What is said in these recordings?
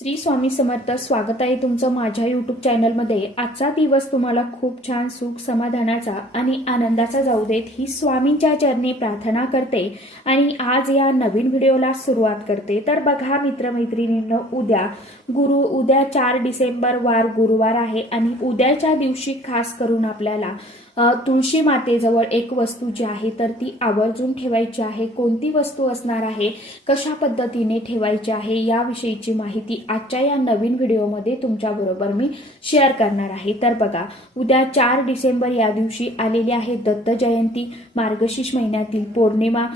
श्री स्वामी समर्थ स्वागत आहे तुमचं माझ्या यूट्यूब चॅनलमध्ये आजचा दिवस तुम्हाला खूप छान सुख समाधानाचा आणि आनंदाचा जाऊ देत ही स्वामींच्या चरणी प्रार्थना करते आणि आज या नवीन व्हिडिओला सुरुवात करते. तर बघा मित्रमैत्रिणींनो उद्या गुरु उद्या चार डिसेंबर वार गुरुवार आहे आणि उद्याच्या दिवशी खास करून आपल्याला तुळशी मातेजवळ एक वस्तू जी आहे तर ती आवर्जून ठेवायची आहे. कोणती वस्तू असणार आहे कशा पद्धतीने ठेवायची आहे याविषयीची माहिती आजच्या या नवीन व्हिडिओमध्ये तुमच्याबरोबर मी शेअर करणार आहे. तर बघा उद्या चार डिसेंबर या दिवशी आलेली आहे दत्त जयंती. मार्गशीर्ष महिन्यातील पौर्णिमा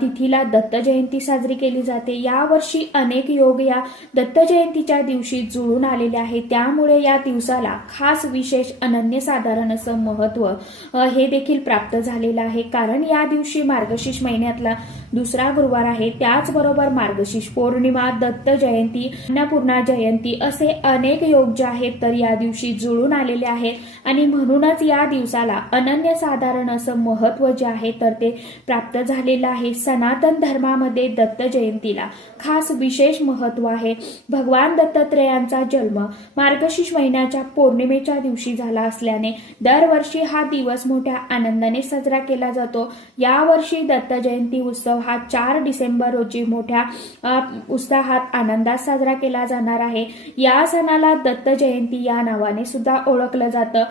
तिथीला दत्त जयंती साजरी केली जाते. यावर्षी अनेक योग या दत्त जयंतीच्या दिवशी जुळून आलेले आहे त्यामुळे या दिवसाला खास विशेष अनन्यसाधारण असं महत्त्व हे देखील प्राप्त झालेलं आहे. कारण या दिवशी मार्गशीर्ष महिन्यातला दुसरा गुरुवार आहे. त्याचबरोबर मार्गशीर्ष पौर्णिमा दत्त जयंती अन्नपूर्णा जयंती असे अनेक योग जे आहेत तर या दिवशी जुळून आलेले आहेत. आणि म्हणूनच या दिवसाला अनन्यसाधारण असं महत्त्व जे आहे तर ते प्राप्त झालेलं आहे सनातन धर्मामध्ये दत्त जयंतीला. खास विशेष महत्त्व आहे. भगवान दत्तात्रेयांचा जन्म मार्गशीर्ष महिन्याच्या पौर्णिमेच्या दिवशी झाला असल्याने दरवर्षी हा दिवस मोठ्या आनंदाने साजरा केला जातो. यावर्षी दत्त जयंती उत्सव हा चार डिसेंबर रोजी मोठ्या उत्साहात आनंदात साजरा केला जाणार आहे. या सणाला दत्त जयंती या नावाने सुद्धा ओळखलं जातं.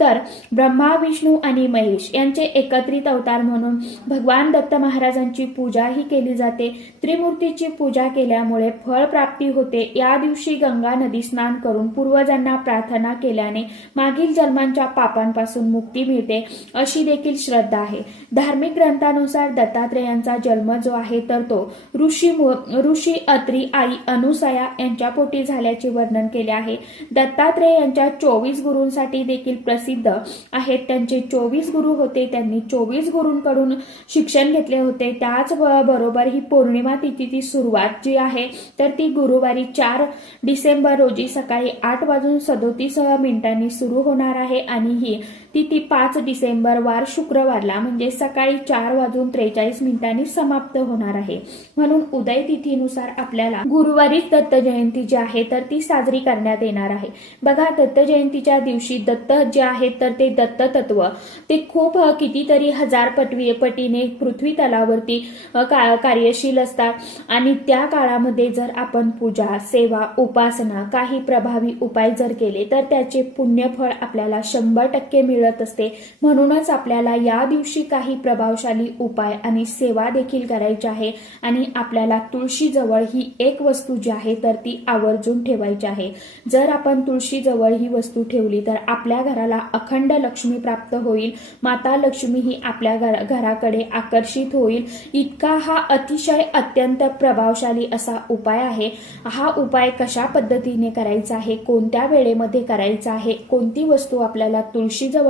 तर ब्रह्मा विष्णू आणि महेश यांचे एकत्रित अवतार म्हणून भगवान दत्त महाराजांची पूजाही केली जाते. त्रिमूर्तीची पूजा केल्यामुळे फळ प्राप्ती होते. या दिवशी गंगा नदी स्नान करून पूर्वजांना प्रार्थना केल्याने मागील जन्मांच्या पापांपासून मुक्ती मिळते अशी देखील श्रद्धा आहे. धार्मिक ग्रंथानुसार दत्तात्रेयांचा जन्म जो आहे तर तो ऋषी ऋषी अत्री आई अनुसया यांच्या पोटी झाल्याचे वर्णन केले आहे. दत्तात्रेय यांच्या चोवीस गुरूंसाठी देखील प्रसिद्ध आहेत. त्यांचे चोवीस गुरु होते. त्यांनी चोवीस गुरूंकडून शिक्षण घेतले होते. त्याच बरोबर ही पौर्णिमा तिथीची सुरुवात जी आहे तर ती गुरुवारी चार डिसेंबर रोजी सकाळी आठ वाजून सदोतीस मिनिटांनी सुरू होणार आहे आणि ही तिथी पाच डिसेंबर वार शुक्रवारला म्हणजे सकाळी चार वाजून त्रेचाळीस मिनिटांनी समाप्त होणार आहे. म्हणून उदय तिथीनुसार आपल्याला गुरुवारीच दत्त जयंती जी आहे तर ती साजरी करण्यात येणार आहे. बघा दत्त जयंतीच्या दिवशी दत्त जे आहेत तर ते दत्त तत्व ते खूप कितीतरी हजार पटवी पटीने पृथ्वी तलावरती का- कार्यशील असतात. आणि त्या काळामध्ये जर आपण पूजा सेवा उपासना काही प्रभावी उपाय जर केले तर त्याचे पुण्यफळ आपल्याला शंभर टक्के मिळत असते. म्हणूनच आपल्याला या दिवशी काही प्रभावशाली उपाय आणि सेवा देखील करायची आहे आणि आपल्याला तुळशीजवळ ही एक वस्तू जी आहे तर ती आवर्जून ठेवायची आहे. जर आपण तुळशीजवळ ही वस्तू ठेवली तर आपल्या घराला अखंड लक्ष्मी प्राप्त होईल. माता लक्ष्मी ही आपल्या घरा- घराकडे आकर्षित होईल. इतका हा अतिशय अत्यंत प्रभावशाली असा उपाय आहे. हा उपाय कशा पद्धतीने करायचा आहे? कोणत्या वेळेमध्ये करायचा आहे? कोणती वस्तू आपल्याला तुळशीजवळ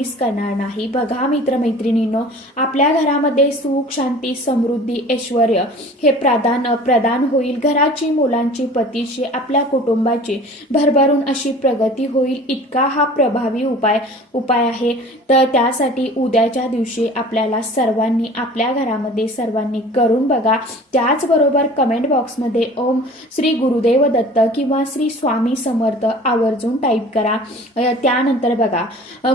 मिस करणार नाही. बघा मित्रमैत्रिणींनो आपल्या घरामध्ये सुख शांती समृद्धी ऐश्वर हे प्रदान प्रदान होईल. घराची मुलांची पतीची आपल्या कुटुंबाची भरभरून अशी प्रगती होईल. इतका हा प्रभावी उपाय उपाय आहे. तर त्यासाठी उद्याच्या दिवशी आपल्याला सर्वांनी आपल्या घरामध्ये सर्वांनी करून बघा. त्याचबरोबर कमेंट बॉक्समध्ये ओम श्री गुरुदेव दत्त किंवा श्री स्वामी समर्थ आवर्जून टाईप करा. त्यानंतर बघा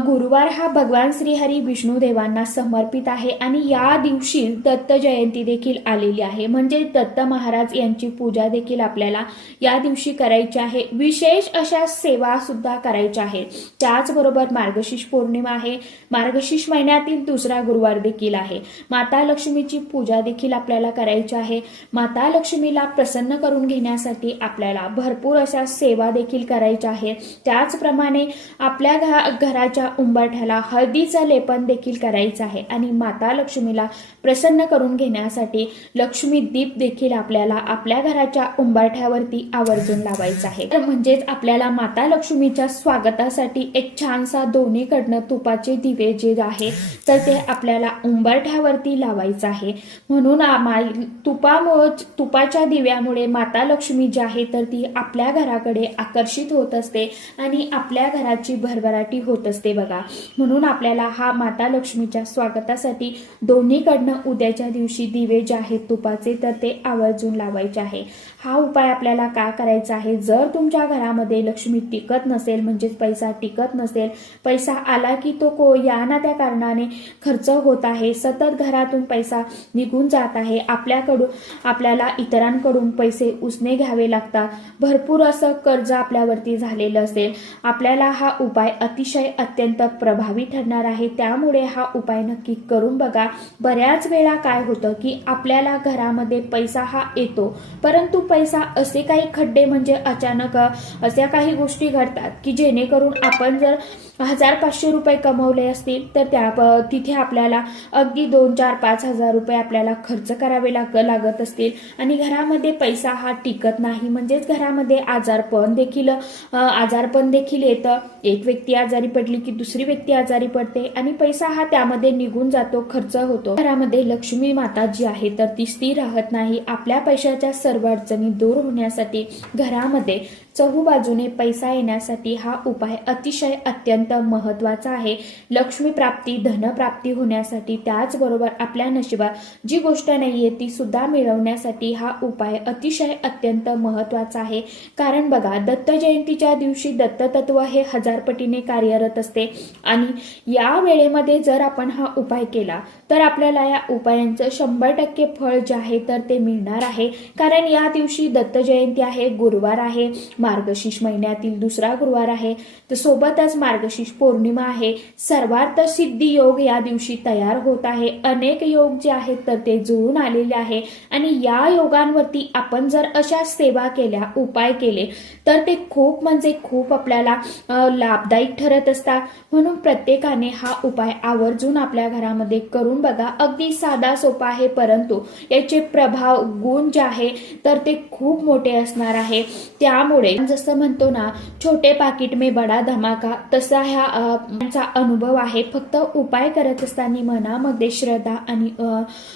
गुरुवार हा भगवान श्रीहरी विष्णू देवांना समर्पित आहे आणि या दिवशी दत्त जयंती देखील आलेली आहे. म्हणजे दत्त महाराज यांची पूजा देखील आपल्याला या दिवशी करायची आहे. विशेष अशा सेवा सुद्धा करायच्या आहेत. त्याचबरोबर मार्गशीर्ष पौर्णिमा आहे. मार्गशीर्ष महिन्यातील दुसरा गुरुवार देखील आहे. माता लक्ष्मीची पूजा देखील आपल्याला करायची आहे. माता लक्ष्मीला प्रसन्न करून घेण्यासाठी आपल्याला भरपूर अशा सेवा देखील करायच्या आहेत. त्याचप्रमाणे आपल्या घराच्या उंबरठ्या ह्याला हळदीचं लेपन देखील करायचं आहे आणि माता लक्ष्मीला प्रसन्न करून घेण्यासाठी लक्ष्मी दीप देखील आपल्याला आपल्या घराच्या उंबरठ्यावरती आवर्जून लावायचा आहे. तर म्हणजेच आपल्याला माता लक्ष्मीच्या स्वागतासाठी एक छानसा दोन्हीकडनं तुपाचे दिवे जे आहे तर ते आपल्याला उंबरठ्यावरती लावायचं आहे. म्हणून तुपामुळे तुपाच्या दिव्यामुळे माता लक्ष्मी जी आहे तर ती आपल्या घराकडे आकर्षित होत असते आणि आपल्या घराची भरभराटी होत असते बघा. म्हणून आपल्याला हा माता लक्ष्मीच्या स्वागतासाठी दोन्हीकडनं उद्याच्या दिवशी दिवे जे आहेत तुपाचे तर ते आवर्जून लावायचे आहे. हा उपाय आपल्याला का करायचा आहे? जर तुमच्या घरामध्ये लक्ष्मी टिकत नसेल म्हणजेच पैसा टिकत नसेल पैसा आला की तो को या ना त्या कारणाने खर्च होत आहे सतत घरातून पैसा निघून जात आहे आपल्याकडून आपल्याला इतरांकडून पैसे उसने घ्यावे लागतात. भरपूर असं कर्ज आपल्यावरती झालेलं असेल. आपल्याला हा उपाय अतिशय अत्यंत प्र प्रभावी ठरणार आहे त्यामुळे हा उपाय नक्की करून बघा. बऱ्याच वेळा काय होतं की आपल्याला घरामध्ये पैसा हा येतो परंतु पैसा असे काही खड्डे म्हणजे अचानक अशा काही गोष्टी घडतात की जेणेकरून आपण जर हजार पाचशे रुपये कमवले असतील तर त्या तिथे आपल्याला अगदी दोन चार पाच हजार रुपये आपल्याला खर्च करावे लाग लागत असतील. आणि घरामध्ये पैसा हा टिकत नाही म्हणजेच घरामध्ये आजारपण देखील आजारपण देखील येतं. एक व्यक्ती आजारी पडली की दुसरी व्यक्ती आजारी पडते आणि पैसा हा त्यामध्ये निघून जातो खर्च होतो. घरामध्ये लक्ष्मी माता जी आहे तर ती स्थिर राहत नाही. आपल्या पैशाच्या सर्व अडचणी दूर होण्यासाठी घरामध्ये चहूबाजूने पैसा येण्यासाठी हा उपाय अतिशय अत्यंत महत्त्वाचा आहे. लक्ष्मी प्राप्ती धनप्राप्ती होण्यासाठी त्याचबरोबर आपल्या नशिबात जी गोष्ट नाही आहे ती सुद्धा मिळवण्यासाठी हा उपाय अतिशय अत्यंत महत्त्वाचा आहे. कारण बघा दत्त जयंतीच्या दिवशी दत्ततत्व हे हजारपटीने कार्यरत असते. आणि या वेळेमध्ये जर आपण हा उपाय केला तर आपल्याला या उपायांचं शंभर टक्के फळ जे आहे तर ते मिळणार आहे. कारण या दिवशी दत्त जयंती आहे गुरुवार आहे. मार्गशीर्ष महिन्यातील दुसरा गुरुवार आहे तर सोबतच मार्गशीर्ष पौर्णिमा आहे. सर्वार्थ सिद्धी योग या दिवशी तयार होत आहे. अनेक योग जे आहेत तर ते जुळून आलेले आहे. आणि या योगांवरती आपण जर अशा सेवा केल्या उपाय केले तर ते खूप म्हणजे खूप आपल्याला लाभदायक ठरत असतात. म्हणून प्रत्येकाने हा उपाय आवर्जून आपल्या घरामध्ये करून बघा. अगदी साधा सोपा आहे परंतु याचे प्रभाव गुण जे आहे तर ते खूप मोठे असणार आहे. त्यामुळे जसं म्हणतो ना छोटे पाकिट मे बडा धमाका तसा ह्या अनुभव आहे. फक्त उपाय करत असताना मनामध्ये श्रद्धा आणि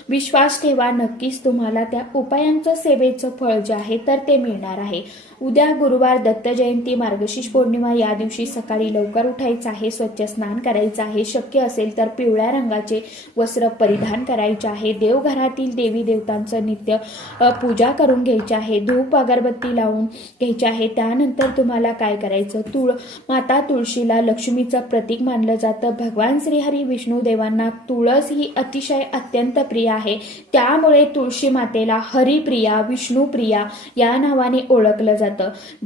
विश्वास ठेवा. नक्कीच तुम्हाला त्या उपायांचं सेवेचं फळ जे आहे तर ते मिळणार आहे. उद्या गुरुवार दत्त जयंती मार्गशीर्ष पौर्णिमा या दिवशी सकाळी लवकर उठायचं आहे स्वच्छ स्नान करायचं आहे. शक्य असेल तर पिवळ्या रंगाचे वस्त्र परिधान करायचे आहे. देवघरातील देवी देवतांचं नित्य पूजा करून घ्यायची आहे. धूप अगरबत्ती लावून घ्यायची आहे. त्यानंतर तुम्हाला काय करायचं? तुळ माता तुळशीला लक्ष्मीचं प्रतीक मानलं जातं. भगवान श्रीहरी विष्णू देवांना तुळस ही अतिशय अत्यंत प्रिय आहे. त्यामुळे तुळशी मातेला हरिप्रिया विष्णुप्रिया या नावाने ओळखलं जातं.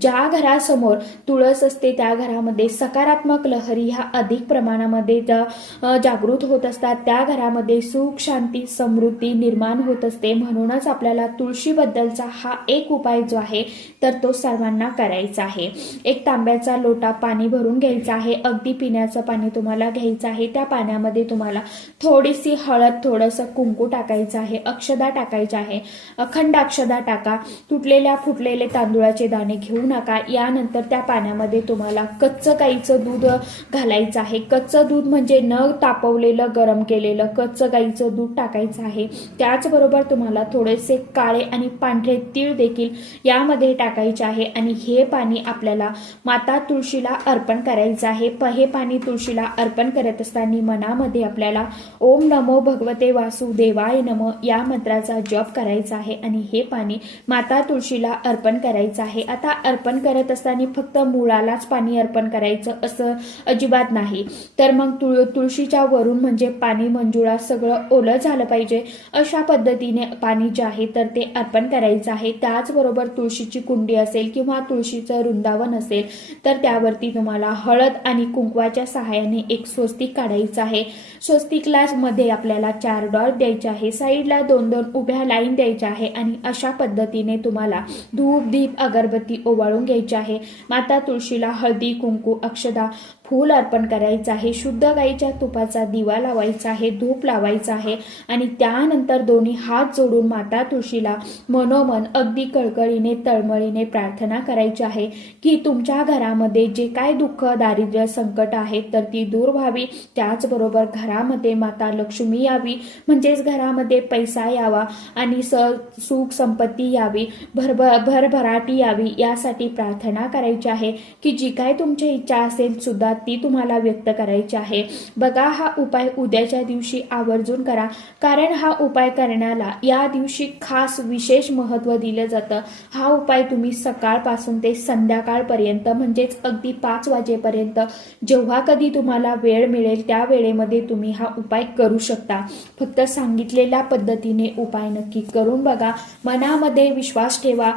ज्या घरासमोर तुळस असते त्या घरामध्ये सकारात्मक लहरी ह्या अधिक प्रमाणामध्ये जागृत होत असतात त्या घरामध्ये सुख शांती समृद्धी निर्माण होत असते. म्हणूनच आपल्याला तुळशीबद्दलचा हा एक उपाय जो आहे तर तो सर्वांना करायचा आहे. एक तांब्याचा लोटा पाणी भरून घ्यायचा आहे. अगदी पिण्याचं पाणी तुम्हाला घ्यायचं आहे. त्या पाण्यामध्ये तुम्हाला थोडीशी हळद थोडंसं कुंकू टाकायचं आहे. अक्षदा टाकायचं आहे. अखंड अक्षदा टाका. तुटलेल्या फुटलेले तांदूळाचे दाणे घेऊ नका. यानंतर त्या पाण्यामध्ये तुम्हाला कच्चं गाईचं दूध घालायचं आहे. कच्चं दूध म्हणजे न तापवलेलं गरम केलेलं कच्चं गाईचं दूध टाकायचं आहे. त्याचबरोबर तुम्हाला थोडेसे काळे आणि पांढरे तीळ देखील यामध्ये टाकायचे आहे आणि हे पाणी आपल्याला माता तुळशीला अर्पण करायचं आहे. प- हे पाणी तुळशीला अर्पण करत असताना मनामध्ये आपल्याला ओम नमो भगवते वासुदेवाय नम या मंत्राचा जप करायचा आहे आणि हे पाणी माता तुळशीला अर्पण करायचं आहे. आता अर्पण करत असताना फक्त मुळालाच पाणी अर्पण करायचं असं अजिबात नाही. तर मग तुळ तुळशीच्या वरून म्हणजे पाणी मंजुळा सगळं ओलं झालं पाहिजे अशा पद्धतीने पाणी जे आहे तर ते अर्पण करायचं आहे. त्याचबरोबर तुळशीची कुंडी असेल किंवा तुळशीचं वृंदावन असेल तर त्यावरती तुम्हाला हळद आणि कुंकवाच्या सहाय्याने एक स्वस्तिक काढायचं आहे. स्वस्तिकला मध्ये आपल्याला चार डॉट द्यायचे आहे साईडला दोन दोन उभ्या लाईन द्यायच्या आहे आणि अशा पद्धतीने तुम्हाला धूप दीप अगरबत्ती ओवाळून घ्यायची आहे. माता तुळशीला हळदी कुंकू अक्षदा फूल अर्पण करायचं आहे. शुद्ध गाईच्या तुपाचा दिवा लावायचा आहे धूप लावायचा आहे आणि त्यानंतर दोन्ही हात जोडून माता तुळशीला मनोमन अगदी कळकळीने तळमळीने प्रार्थना करायची आहे की तुमच्या घरामध्ये जे काय दुःख दारिद्र्य संकट आहेत तर ती दूर व्हावी. त्याचबरोबर घरामध्ये माता लक्ष्मी यावी. म्हणजेच घरामध्ये पैसा यावा आणि स सुख संपत्ती यावी. भरभ भरभराटी यावी. यासाठी प्रार्थना करायची आहे की जी काय तुमची इच्छा असेल सुद्धा ती तुम्हाला व्यक्त करायची आहे. बघा हा उपाय उद्याच्या दिवशी आवर्जून करा. कारण हा उपाय करण्याला या दिवशी खास विशेष महत्त्व दिलं जातं. हा उपाय तुम्ही सकाळपासून ते संध्याकाळपर्यंत म्हणजेच अगदी पाच वाजेपर्यंत जेव्हा कधी तुम्हाला वेळ मिळेल त्या वेळेमध्ये तुम्ही हा उपाय करू शकता. फक्त सांगितलेल्या पद्धतीने उपाय नक्की करून बघा. मनामध्ये विश्वास ठेवा.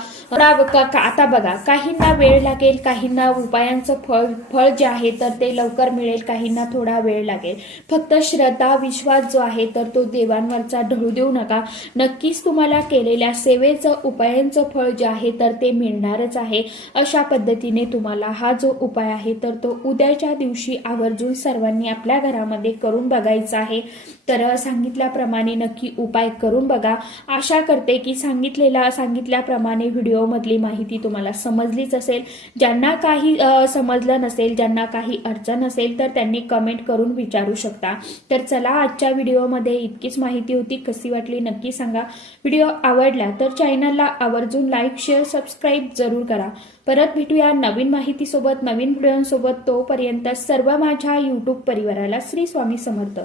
का- आता बघा काहींना वेळ लागेल काहींना उपायांचं फळ फळ जे आहे तर ते लवकर मिळेल काहींना थोडा वेळ लागेल. फक्त श्रद्धा विश्वास जो आहे तर तो देवांवरचा ढळू देऊ नका. नक्कीच तुम्हाला केलेल्या सेवेचं उपायांचं फळ जे आहे तर ते मिळणारच आहे. अशा पद्धतीने तुम्हाला हा जो उपाय आहे तर तो उद्याच्या दिवशी आवर्जून सर्वांनी आपल्या घरामध्ये करून बघायचा आहे. तर सांगितल्याप्रमाणे नक्की उपाय करून बघा. आशा करते की सांगितलेला सांगितल्याप्रमाणे व्हिडिओमधली माहिती तुम्हाला समजलीच असेल. ज्यांना काही समजलं नसेल ज्यांना काही अडचण असेल तर त्यांनी कमेंट करून विचारू शकता. तर चला आजच्या व्हिडिओमध्ये इतकीच माहिती होती. कशी वाटली नक्की सांगा. व्हिडिओ आवडला तर चॅनलला आवर्जून लाईक शेअर सबस्क्राईब जरूर करा. परत भेटूया नवीन माहितीसोबत नवीन व्हिडिओंसोबत. तोपर्यंत सर्व माझ्या यूट्यूब परिवाराला श्री स्वामी समर्थ.